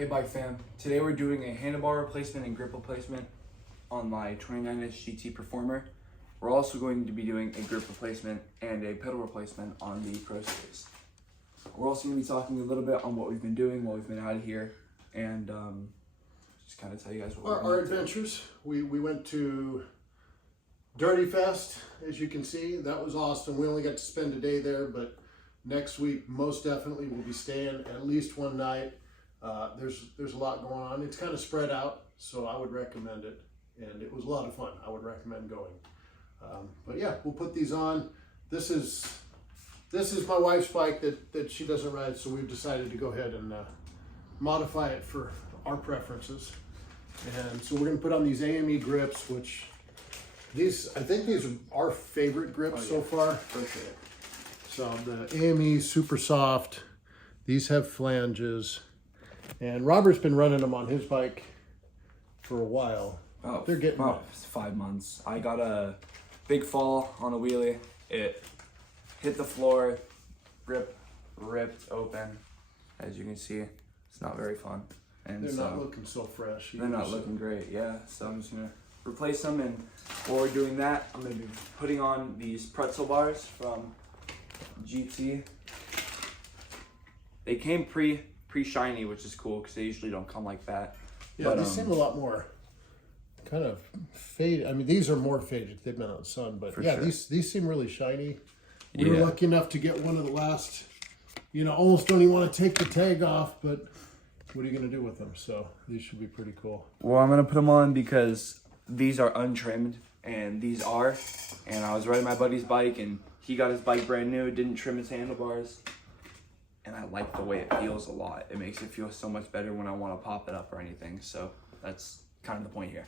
Hey bike fam, today we're doing a handlebar replacement and grip replacement on my 29-inch GT Performer. We're also going to be doing a grip replacement and a pedal replacement on the Pro Series. We're also going to be talking a little bit on what we've been doing while we've been out of here, and just kind of tell you guys what our adventures. We went to Dirty Fest, as you can see. That was awesome. We only got to spend a day there, but next week most definitely we'll be staying at least one night. There's a lot going on. It's kind of spread out, so I would recommend it. And it was a lot of fun. I would recommend going. But yeah, we'll put these on. This is my wife's bike that she doesn't ride, so we've decided to go ahead and modify it for our preferences. And so we're going to put on these AME grips, which I think these are our favorite grips so far. Okay. So the AME Super Soft. These have flanges. And Robert's been running them on his bike for a while. Oh, they're getting about 5 months. I got a big fall on a wheelie. It hit the floor, grip ripped open. As you can see, it's not very fun. And they're not looking so fresh. They're not looking great, yeah. So I'm just gonna replace them, and while we're doing that, I'm gonna be putting on these Pretzel bars from GT. They came pre-shiny, which is cool because they usually don't come like that. Yeah, but, these seem a lot more kind of faded. I mean, these are more faded. They've been out in the sun, but yeah, sure. These seem really shiny. We were lucky enough to get one of the last, almost don't even want to take the tag off, but what are you going to do with them? So these should be pretty cool. Well, I'm going to put them on because these are untrimmed, and these are. And I was riding my buddy's bike, and he got his bike brand new, didn't trim his handlebars. And I like the way it feels a lot. It makes it feel so much better when I want to pop it up or anything. So that's kind of the point here.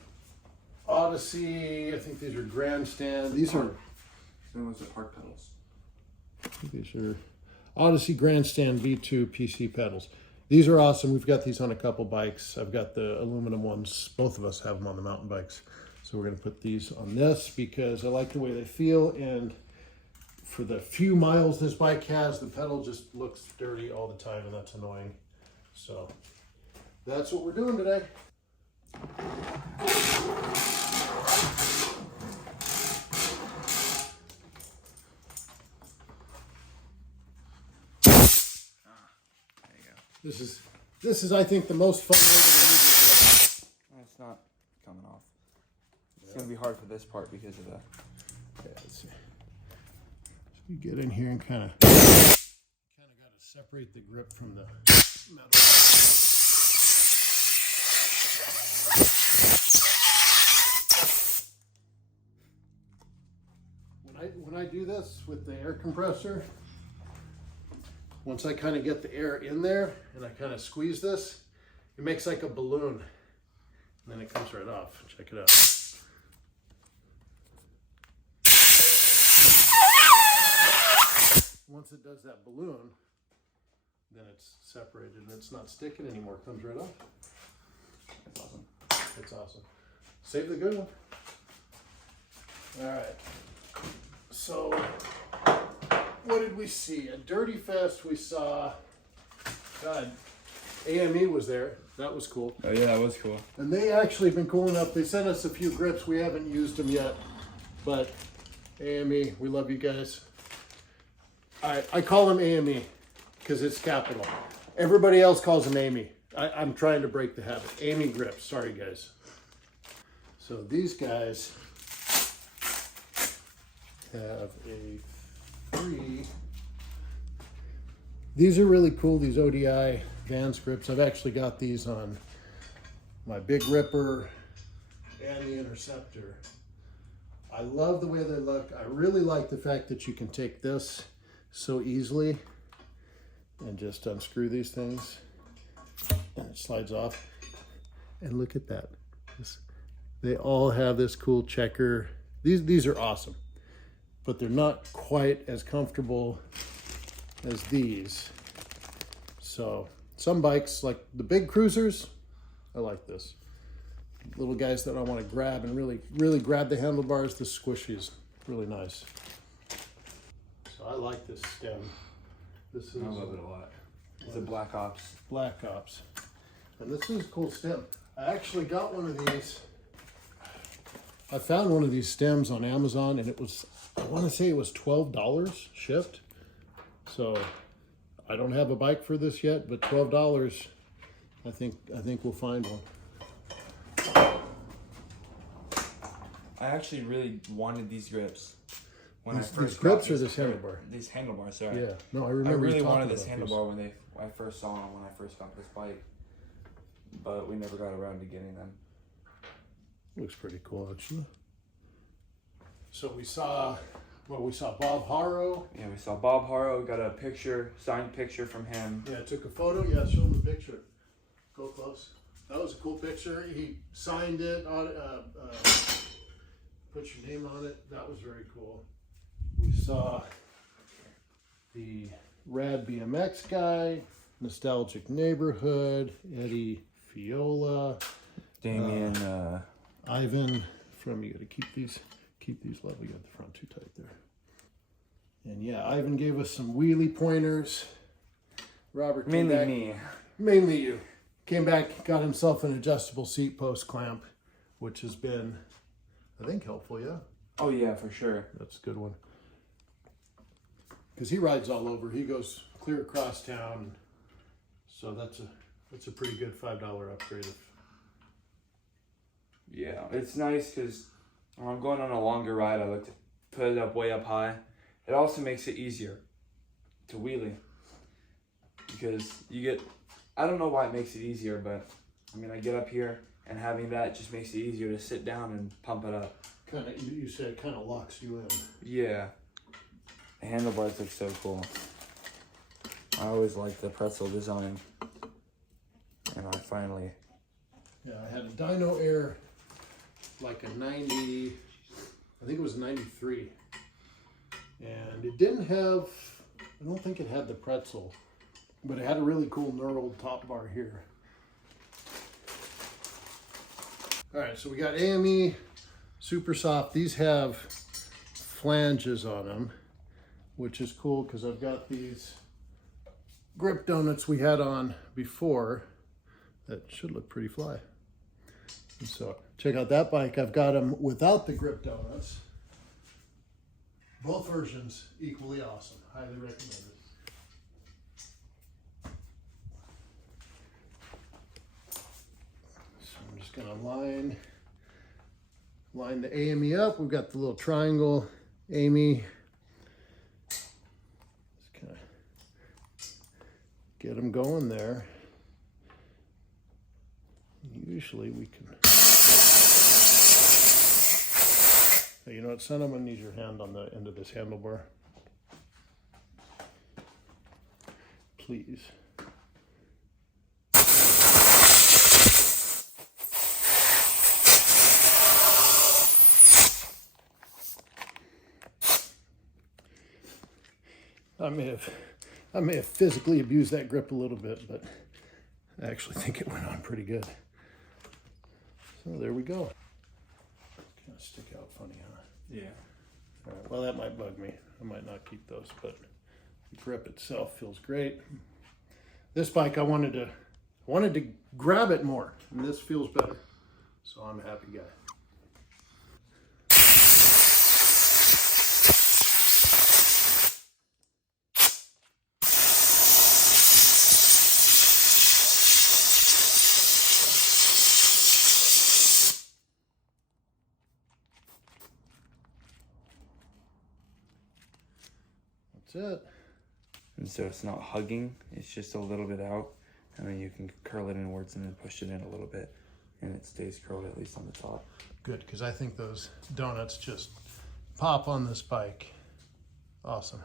Odyssey, I think these are Grandstand. These are park pedals. These are Odyssey Grandstand V2 PC pedals. These are awesome. We've got these on a couple bikes. I've got the aluminum ones. Both of us have them on the mountain bikes. So we're going to put these on this because I like the way they feel. And for the few miles this bike has, the pedal just looks dirty all the time, and that's annoying. So that's what we're doing today. This is I think the most fun way to use it. It's not coming off. It's gonna be hard for this part because of the. Yeah, let's see. So you get in here and kind of got to separate the grip from the metal. When I do this with the air compressor, once I kind of get the air in there and I kind of squeeze this, it makes like a balloon, and then it comes right off. Check it out. Once it does that balloon, then it's separated and it's not sticking anymore. It comes right off. That's awesome. It's awesome. Save the good one. All right. So, what did we see? At Dirty Fest, we saw, AME was there. That was cool. Oh yeah, that was cool. And they actually been cool enough. They sent us a few grips. We haven't used them yet, but AME, we love you guys. I call them AME because it's capital. Everybody else calls them AME. I'm trying to break the habit. AME grips. Sorry, guys. So these guys have a free. These are really cool. These ODI Vans grips. I've actually got these on my Big Ripper and the Interceptor. I love the way they look. I really like the fact that you can take this so easily and just unscrew these things and it slides off. And look at that. They all have this cool checker. These are awesome, but they're not quite as comfortable as these. So some bikes, like the big cruisers, I like this. Little guys that I want to grab and really grab the handlebars, the squishy is really nice. So I like this stem. This is I love it a lot. It's a Black Ops. Black Ops. And this is a cool stem. I actually got one of these. I found one of these stems on Amazon, and it was, I want to say it was $12 shipped. So I don't have a bike for this yet, but $12, I think we'll find one. I actually really wanted these grips when These I first grips got or this handlebar? These handlebars, sorry. Yeah, no, I I remember. really you talking wanted this about these. handlebar when I first saw them when I first got this bike, but we never got around to getting them. Looks pretty cool, actually. So we saw Bob Harrow. Yeah, we saw Bob Harrow, got a picture, signed picture from him. Yeah, took a photo. Yeah, show him the picture. Go close. That was a cool picture. He signed it on, put your name on it. That was very cool. We saw the Rad BMX guy, Nostalgic Neighborhood, Eddie Fiola, Damien, Ivan from, you gotta keep these level. You got the front too tight there. And yeah, Ivan gave us some wheelie pointers. Robert came mainly back, me. mainly you. Came back, got himself an adjustable seat post clamp, which has been, I think, helpful. Yeah, Oh yeah, for sure. that's a good one. Because he rides all over. He goes clear across town. So that's a pretty good $5 upgrade. Yeah, it's nice because when I'm going on a longer ride, I like to put it up way up high. It also makes it easier to wheelie because you get, I don't know why it makes it easier, but I mean, I get up here and having that just makes it easier to sit down and pump it up. Kind of, you said it kind of locks you in. Yeah. The handlebars look so cool. I always liked the Pretzel design. And I finally... Yeah, I had a Dino Air, like a 90, I think it was 93. And it didn't have, I don't think it had the Pretzel, but it had a really cool knurled top bar here. All right, so we got AME Super Soft. These have flanges on them, which is cool because I've got these grip donuts we had on before that should look pretty fly. And so check out that bike. I've got them without the grip donuts. Both versions equally awesome. Highly recommended. So I'm just gonna line the AME up. We've got the little triangle AME. Just kind of get them going there. Usually we can. Hey, you know what, son? I'm gonna need your hand on the end of this handlebar. Please. I may have physically abused that grip a little bit, but I actually think it went on pretty good. So there we go. Kind of stick out funny, huh? Yeah. All right, well, that might bug me. I might not keep those, but the grip itself feels great. This bike, I wanted to grab it more, and this feels better. So I'm a happy guy. That's it. And so it's not hugging, it's just a little bit out. And then you can curl it inwards and then push it in a little bit. And it stays curled at least on the top. Good, because I think those donuts just pop on this bike. Awesome.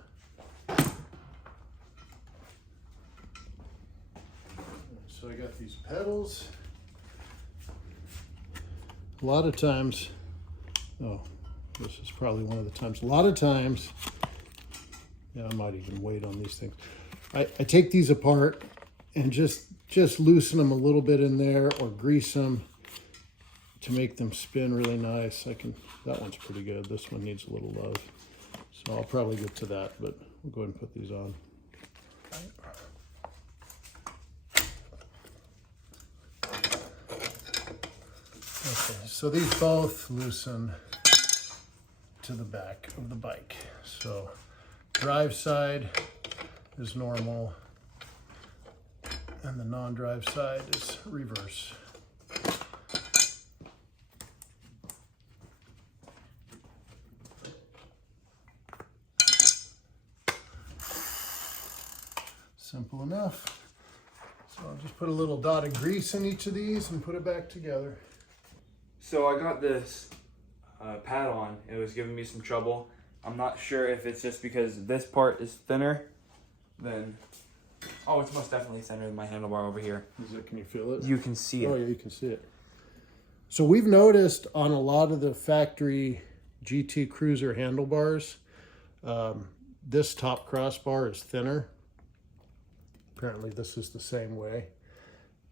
So I got these pedals. A lot of times, oh, this is probably one of the times. A lot of times, yeah, I might even wait on these things. I take these apart and just loosen them a little bit in there or grease them to make them spin really nice. That one's pretty good. This one needs a little love. So I'll probably get to that, but we'll go ahead and put these on. Okay, so these both loosen to the back of the bike. So drive side is normal, and the non-drive side is reverse. Simple enough. So I'll just put a little dot of grease in each of these and put it back together. So I got this pad on. It was giving me some trouble. I'm not sure if it's just because this part is thinner than... Oh, it's most definitely thinner than my handlebar over here. Is it, can you feel it? You can see it. Oh yeah, you can see it. So we've noticed on a lot of the factory GT Cruiser handlebars, this top crossbar is thinner. Apparently this is the same way.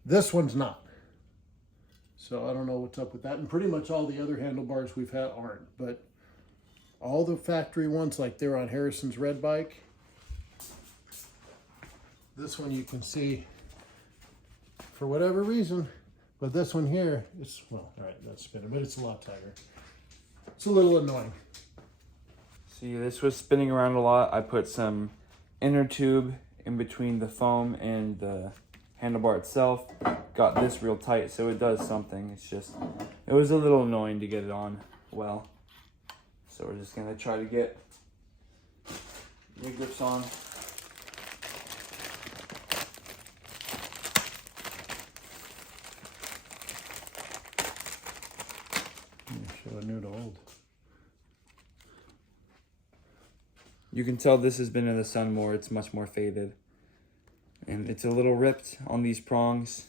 This one's not. So I don't know what's up with that. And pretty much all the other handlebars we've had aren't. But all the factory ones, like they're on Harrison's red bike. This one you can see for whatever reason. But this one here, it's, well, all right, that's spinning, but it's a lot tighter. It's a little annoying. See, this was spinning around a lot. I put some inner tube in between the foam and the handlebar itself. Got this real tight, so it does something. It's just, it was a little annoying to get it on well. So we're just gonna try to get new grips on. Show new to old. You can tell this has been in the sun more. It's much more faded. And it's a little ripped on these prongs,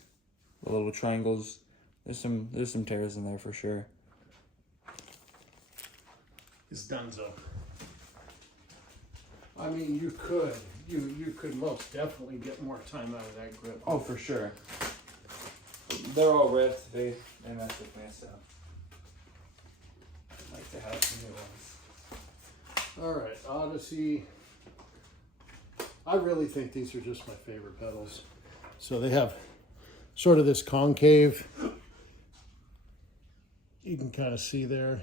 the little triangles. There's some tears in there for sure. It's donezo. I mean, you could most definitely get more time out of that grip. Oh, for sure. They're all ripped. They mess with me, so I like to have some new ones. All right, Odyssey. I really think these are just my favorite pedals. So they have sort of this concave. You can kind of see there.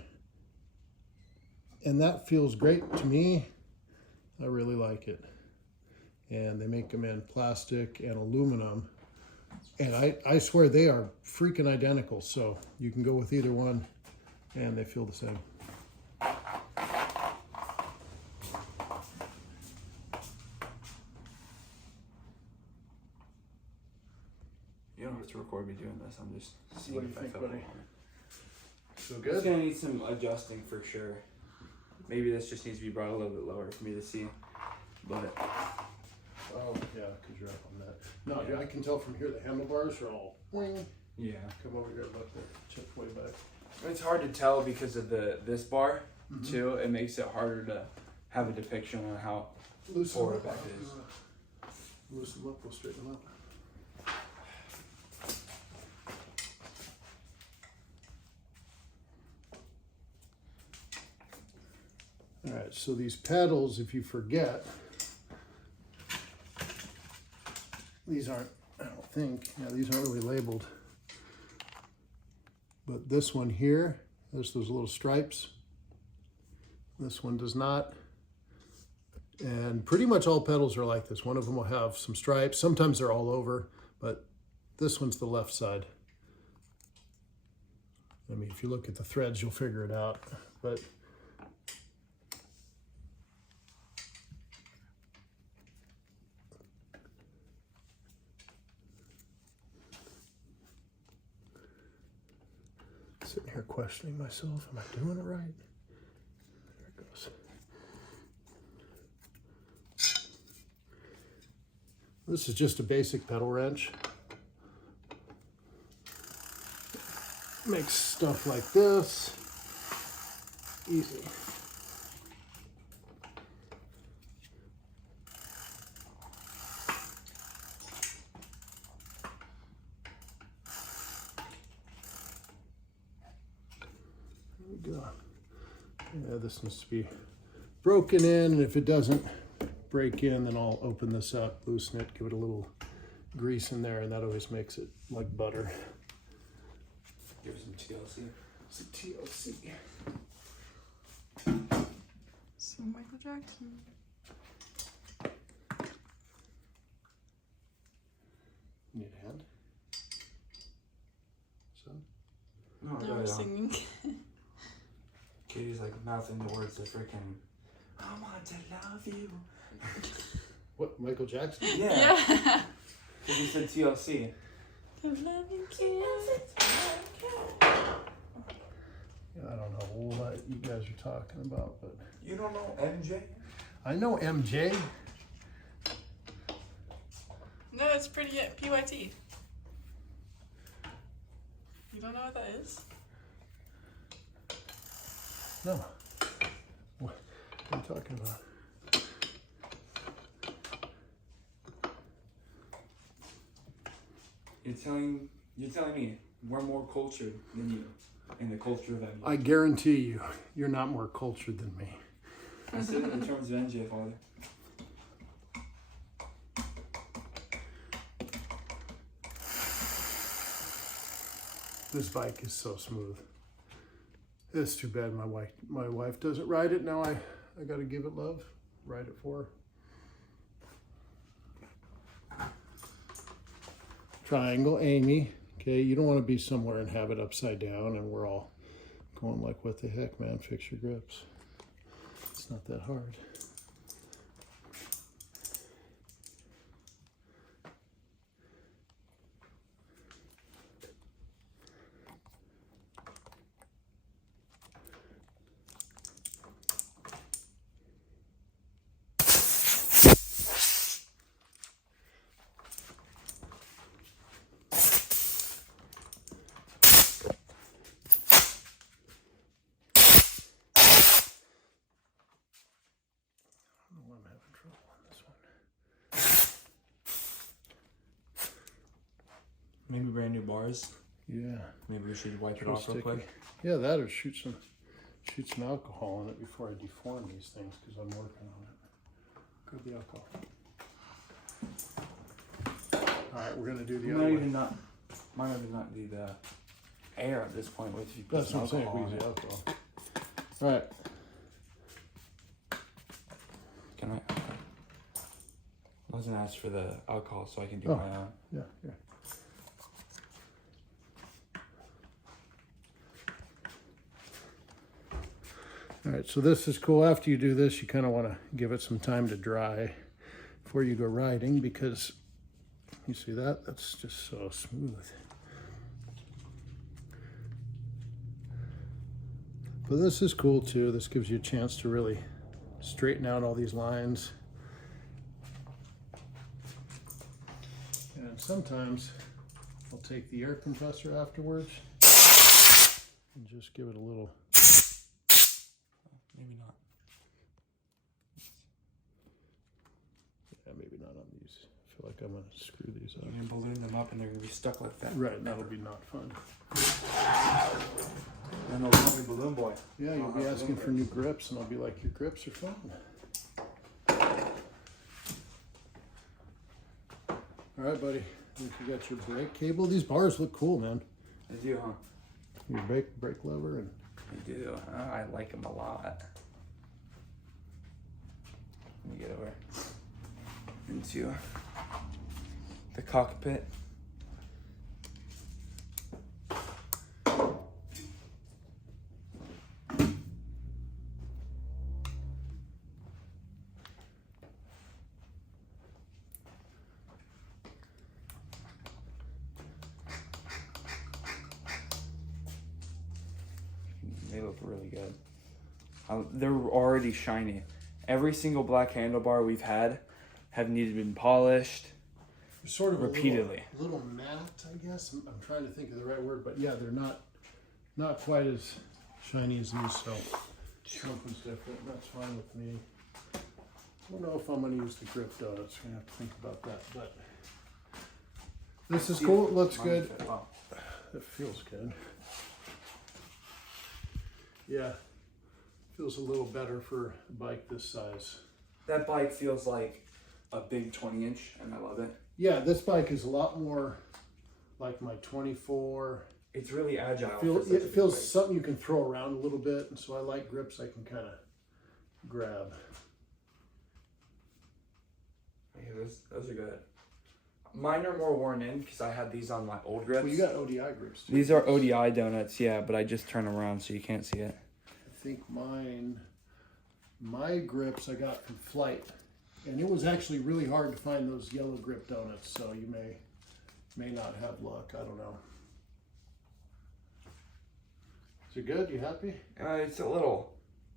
And that feels great to me. I really like it. And they make them in plastic and aluminum. And I swear they are freaking identical. So you can go with either one and they feel the same. You don't have to record me doing this. I'm just seeing What do you if I think, feel buddy? it. Feel It's good? gonna need some adjusting for sure. Maybe this just needs to be brought a little bit lower for me to see. But Oh, yeah, because you're up on that. No, yeah, I can tell from here the handlebars are all wing. yeah, Come over here, look, chip way back. it's hard to tell because of this bar too. It makes it harder to have a depiction on how Loosen forward them back up. it is. Loosen them up, we'll straighten them up. All right, so these pedals, if you forget, these aren't, I don't think, yeah, these aren't really labeled. But this one here, there's those little stripes. This one does not. And pretty much all pedals are like this. One of them will have some stripes. Sometimes they're all over, but this one's the left side. I mean, if you look at the threads, you'll figure it out. But sitting here questioning myself, am I doing it right? There it goes. This is just a basic pedal wrench. Makes stuff like this easy. There we go. Yeah, this needs to be broken in, and if it doesn't break in, then I'll open this up, loosen it, give it a little grease in there, and that always makes it like butter. Give us some TLC. Some TLC. Some Michael Jackson. Need a hand? Son? No, They were singing. Katie's like mouthing the words to freaking I want to love you. What, Michael Jackson? Yeah. Yeah. Because you said TLC. The loving kiss. Yeah, I don't know what you guys are talking about, but You don't know MJ? I know MJ. No, it's pretty PYT. You don't know what that is? No. What are you talking about? You're telling me we're more cultured than you in the culture of MJ. I guarantee you, you're not more cultured than me. I said it in terms of MJ, father. This bike is so smooth. It's too bad my wife doesn't ride it. Now I got to give it love. Ride it for her. Triangle, Amy. Okay, you don't want to be somewhere and have it upside down and we're all going like, what the heck, man? Fix your grips. It's not that hard. I'm having trouble on this one. Maybe brand new bars. Yeah. Maybe we should wipe it Real off real sticky. quick. Yeah, that or shoot some alcohol in it before I deform these things because I'm working on it. Grab the alcohol. All right, we're gonna do the other Might one. even not need the air at this point with you put That's some what I'm saying. alcohol We on use it. the alcohol. All right. Can I wasn't asked for the alcohol, so I can do Oh. my own. Yeah, yeah. All right, so this is cool. After you do this, you kind of want to give it some time to dry before you go riding because you see that? That's just so smooth. But this is cool too. This gives you a chance to really straighten out all these lines. And sometimes I'll take the air compressor afterwards and just give it a little. Maybe not. Yeah, maybe not on these. I feel like I'm gonna screw these You're up. gonna balloon them up and they're gonna be stuck like that. Right, that'll be not fun. And they'll call me Balloon Boy. Yeah, you'll be asking for new grips, and I'll be like, your grips are fun. All right, buddy. I think you got your brake cable. These bars look cool, man. They do, huh? Your brake lever and. They do. I like them a lot. Let me get over into the cockpit. They look really good. They're already shiny. Every single black handlebar we've had have needed to be polished Sort of repeatedly. A little matte, I guess. I'm trying to think of the right word, but yeah, they're not quite as shiny as these, so something's different. That's fine with me. I don't know if I'm going to use the grip donuts. We're going to have to think about that, but this is cool. It looks good. Wow. It feels good. Yeah, feels a little better for a bike this size. That bike feels like a big 20-inch, and I love it. Yeah, this bike is a lot more like my 24 It's really agile. It feels something you can throw around a little bit, and so I like grips I can kind of grab. Yeah, those are good. Mine are more worn in because I had these on my old grips. Well, you got ODI grips too. These are ODI donuts, yeah, but I just turn around so you can't see it. I think my grips I got from Flite, and it was actually really hard to find those yellow grip donuts, so you may not have luck. I don't know. Is it good? You happy? It's a little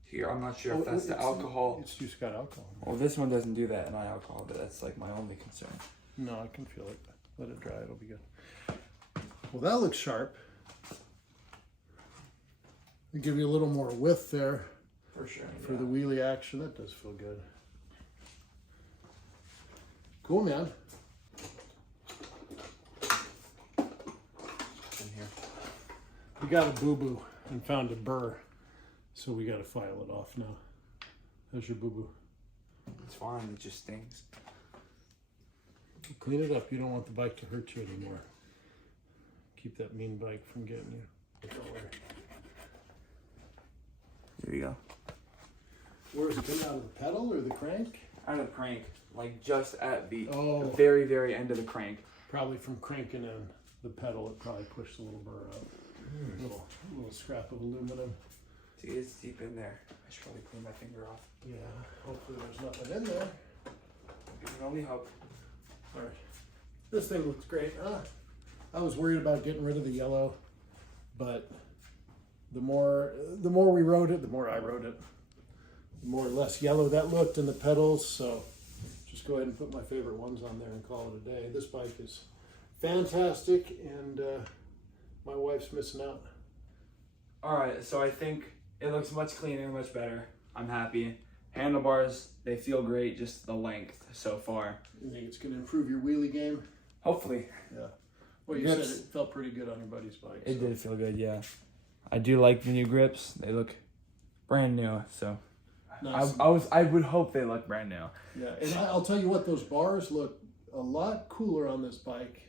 here. I'm not sure if that's the alcohol. It's just got alcohol. Well, this one doesn't do that, and I alcohol, but that's like my only concern. No, I can feel it. Let it dry. It'll be good. Well, that looks sharp. It'll give you a little more width there. For sure. For the wheelie action. That does feel good. Cool, man. In here. We got a boo-boo and found a burr, so we got to file it off now. How's your boo-boo? It's fine. It just stings. Clean it up. You don't want the bike to hurt you anymore. Keep that mean bike from getting you. Don't worry. There you go. Where is it coming out of the pedal or the crank? Out of the crank, like just at the Oh. very, very end of the crank. Probably from cranking in the pedal, it probably pushed the little burr out. Little scrap of aluminum. See, it's deep in there. I should probably clean my finger off. Yeah, hopefully there's nothing in there. You can only hope. All right. This thing looks great. I was worried about getting rid of the yellow, but the more we rode it, the more I rode it. The more or less yellow that looked in the pedals, so just go ahead and put my favorite ones on there and call it a day. This bike is fantastic, and my wife's missing out. All right, so I think it looks much cleaner, much better. I'm happy. Handlebars, they feel great, just the length so far. You think it's going to improve your wheelie game? Hopefully. Yeah. Well, you said it felt pretty good on your buddy's bike. It did feel good, yeah. I do like the new grips. They look brand new, so Nice. I would hope they look brand new. Yeah, and I'll tell you what, those bars look a lot cooler on this bike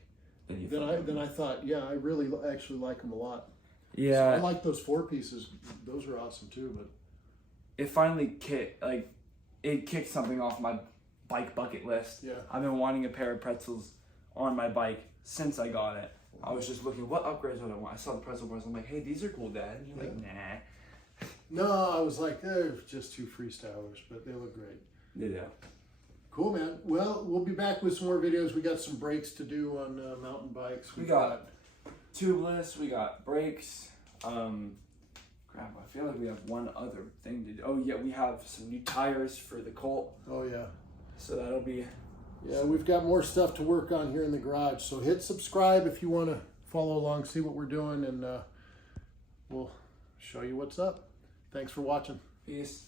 than I thought. Yeah, I really actually like them a lot. Yeah. So I like those 4 pieces. Those are awesome too, but it finally kicked something off my bike bucket list. Yeah. I've been wanting a pair of Pretzels on my bike since I got it. I was just looking, what upgrades would I want? I saw the Pretzel bars. I'm like, hey, these are cool, Dad. And you're like, nah. no, I was like, they're just 2 freestylers, but they look great. They do. Cool, man. Well, we'll be back with some more videos. We got some brakes to do on mountain bikes. We got tubeless. We got brakes. Crap, I feel like we have one other thing to do. Oh yeah, we have some new tires for the Colt. Oh yeah. So that'll be. Yeah, we've got more stuff to work on here in the garage. So hit subscribe if you want to follow along, see what we're doing, and we'll show you what's up. Thanks for watching. Peace.